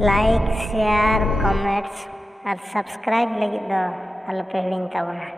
Like share comments और subscribe लगी दो आलोपे हिड़िंग ताबोना।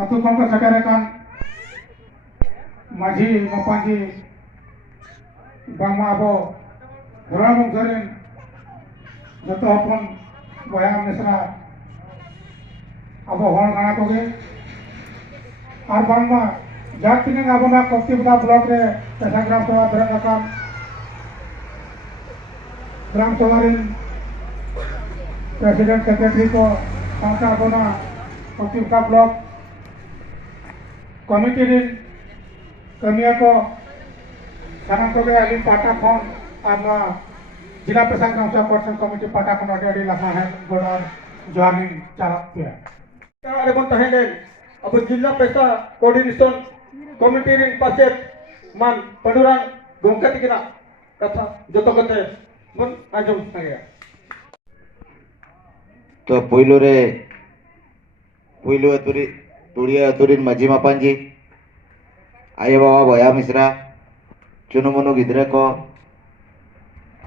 Atau kongko sakarakan maji mapanji bangma abo dorabung jarin joto hopon bayam nesna abo hon kana toge ar bangma jak tine abo na Koptibada block re pesa gram sabha berangkam gram sabharin president secretary ko sangka abo na Koptibada block committee कमिया को सामान को अली पाटा खन जिला प्रशासन ग्राम person committee पाटा खन अड़ी लखा है गोदार जोहानी चालक पे अरे बन तहेले अब जिला पैसा कोऑर्डिनेशन कमिटी रिंग पासे मान पंडुरान गोंका तिकिना कथा जतो कते मन आजम संगे तो पुइलो तुड़िया अतुरिन माजी मापांजी आये बाबा बया मिश्रा चुनुमुनु गिद्रे को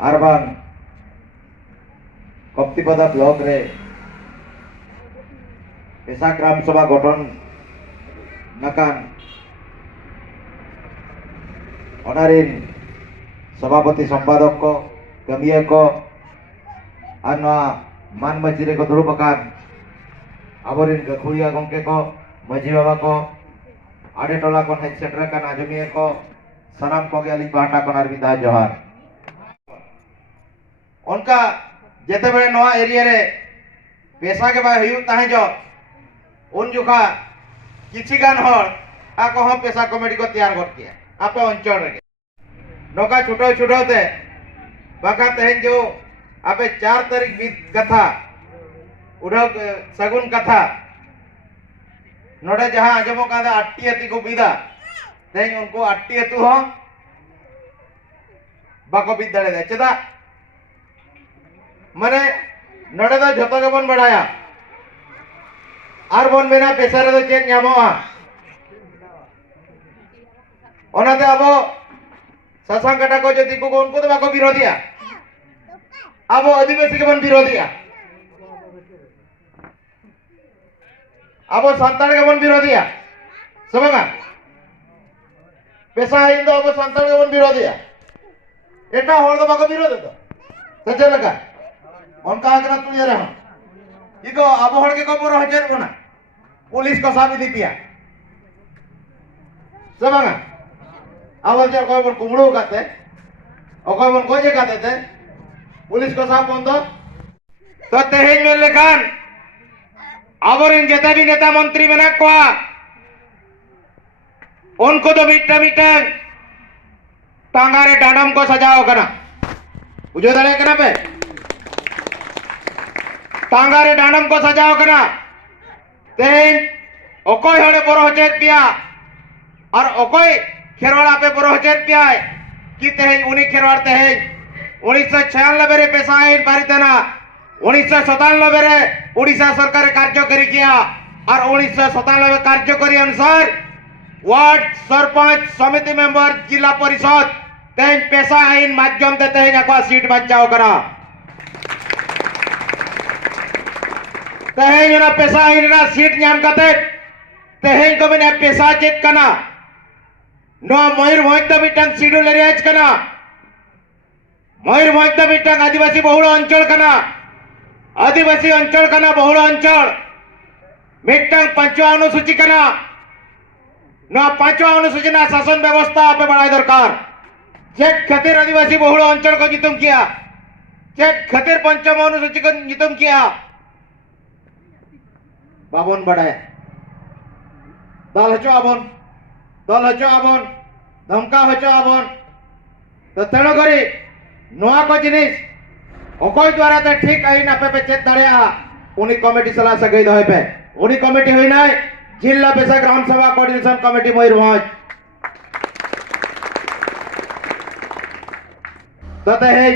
आरबान कप्तिपदा ब्लॉक रे पेशा ग्राम सभा गठन नकान अनारिन सभापति संपादक को कमिया को आना मान मजिरे को दुरुपकान आबरिन गखुड़िया गंके को मजी बाबा को आड़े टोला को हेड सेटर का आजमिया को सनाम को गली बाटा को नरविदा जोहार उनका जेते बड़े नवा एरिया रे पैसा के बाय हुयु ताहे जो उन जुखा किछि गान हर आ को हम पैसा कमेटी को तैयार कर किया आपे अंचल रे नोका छुटो ते बाका तहेन जो आपे 4 तारीख बीत कथा उड़ो सगुन कथा नोड़े जहां आजमो का आट्टी अति को बिदा तेज उनको आट्टी अतु हो बाको बिद दड़े दे चेदा माने नोड़े दो झतो के बन बढ़ाया आर बन बिना पैसा रे दो चेक ᱧᱟᱢᱚᱜᱼᱟ ओनाते अब ससांग कटा को जो दिकु को उनको तो बाको विरोधिया अब आदिवासी के बन विरोधिया अब संतान के बन विरोधिया समझा पैसा इन दो अब संतान के बन विरोधिया एटा होड़ तो बाको विरोध तो सच्चे लगा उनका आग्रह तू ये रहा इको अब होड़ के को पूरा हजर कोना पुलिस को साबी दी पिया समझा अब जब कोई बन कुमड़ो काते और कोई बन कोजे काते थे पुलिस को साफ बंदो तो तेहेज में लेखान आबोरिन जेते भी नेता मंत्री मेना कोआ उनको तो मिट्टा टांगारे डाडम को सजाओ कना बुझो दले कना पे टांगारे डाडम को सजाओ कना तेन ओकोय होड़े बरो हचेत पिया और ओकोय खेरवाड़ा पे बरो हचेत पिया कि तेन उनी खेरवाड़ तेन 1996 रे पैसा आइन पारितना 1997 रे उड़ीसा सरकार कार्यकारी किया और 1997 कार्यकारी अनुसार वार्ड सरपंच समिति मेंबर जिला परिषद तेन पैसा आइन माध्यम देते हैं जाको सीट बचाओ करा तेहें ना पैसा आइन ना सीट नाम कते तेहें को मैंने पैसा चेक करना नो मयूरभंज दो मिटन शेड्यूल एरियाज कना मयूरभंज दो मिटन आदिवासी बहुल अंचल कना आदिवासी अंचल कना बहुल अंचल मिटन पांचवा अनुसूची कना ना पांचवा अनुसूची ना शासन व्यवस्था आपे बढ़ाई दरकार चेक खातिर आदिवासी बहुल अंचल को जितुम किया चेक खातिर पंचम अनुसूची को जितुम किया बाबन बढ़ाए दल हचो आबन धमका हचो आबन तो तेणु करी नोआ को जिनिस अकोय द्वारा ते ठीक आईन आपे पे चेक दाड़िया उनी कमिटी सलाह सगई दहे पे उनी कमिटी हुई नाय जिला पेशा ग्राम सभा कोऑर्डिनेशन कमिटी मयूरभंज तो ते हे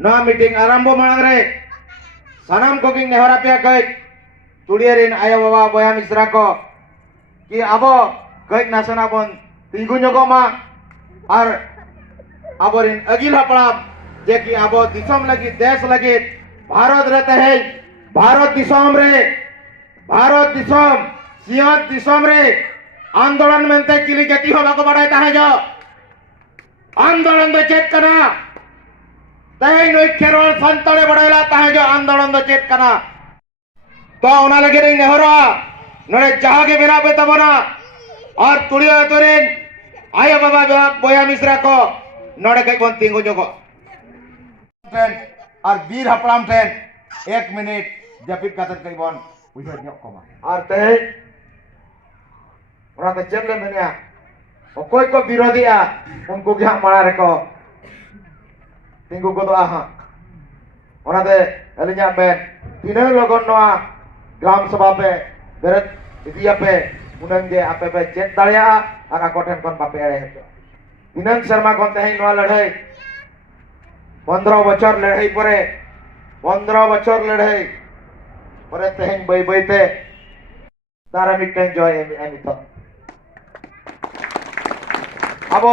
नोआ मीटिंग आरंभ मांग रे सनाम को किंग नेहरा पे कई तुड़ियरिन आयो बाबा बया मिश्रा को कि आबो कई नासना बन तिगु जोगोमा और आबोरिन अगिल हपड़ा जे कि आबो दिसम लगी देश लगी भारत रहते हैं भारत दिसम रे भारत दिसम सिंहत दिसम रे आंदोलन मेंते चिली जाति हो बाको बड़ाई ताहे जो आंदोलन दो चेक कना तहे नोई खेरवाल संतले बड़ाईला ताहे जो आंदोलन दो चेक कना तो उना लगे रे नेहरा नरे जहां के बिना पे तबना और तुड़िया तुरिन आया बाबा बोया मिश्रा को नोड़े कई बन तिंगु जोगो और वीर हपड़ाम ठेन 1 मिनट जपित कातत कई बन उजर ᱧᱚᱜ कोमा और तहे ओरा ते चेले मेनिया ओकोय को विरोधिया उनको के हां मारा रेको तिंगु को दोआ हां ओरा ते अलिया बेन तिने लगन नोआ ग्राम सभा पे बेरत इदिया पे उनन जे आपे पे चेक दाड़िया आका कोठन कोन बापे आए है दिनंग शर्मा कोन तहे नोआ लड़ाई 15 बछर लड़ाई परे 15 बछर लड़ाई परे तहेन बई बईते तारा मिटन जय एमी तो अब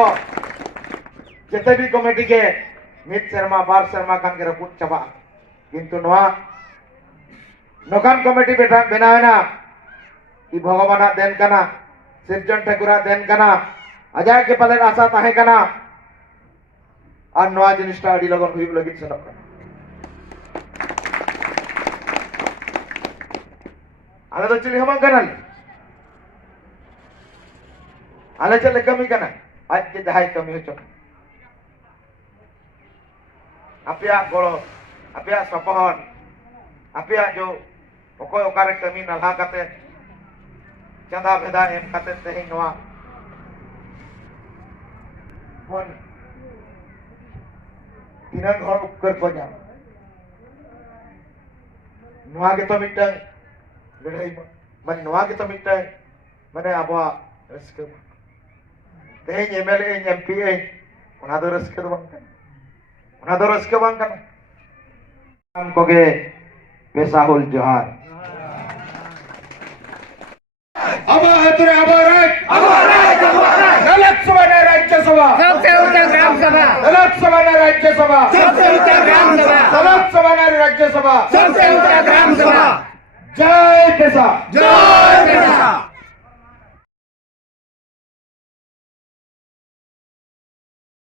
जते भी कमिटी के मित शर्मा बार शर्मा कान के रपुट चबा किंतु नोआ नोकान कमिटी बेटा बनावेना कि भगवाना देन कना सिरजन ठाकुरा देन कना अजय के पले आशा ताहे कना और नोआ जिनिसटा अडी लगन हुई लगित सनक आले तो चिली हम कना आले चले कमी कना आज के जहाई कमी हो चक अपिया गोलो अपिया सपहन अपिया जो ओकोय ओकारे कमी नल्हा काते चंदा भेदा एम काते तेही नोआ फोन तीन घर उपकर को जा नोआ के तो मिटन लड़ाई मन नोआ के तो मिटन माने आबो रस्के तेही एमएलए एमपी उना दो रस्के दो बंग हम को के पेशाहुल जोहार अब तुरे दलित सभा ने राज्यसभा सबसे ऊंचा ग्राम सभा दलित सभा ने राज्यसभा सबसे ऊंचा ग्राम सभा दलित सभा ने राज्यसभा सबसे ऊंचा ग्राम सभा जय पेशा जय पेशा।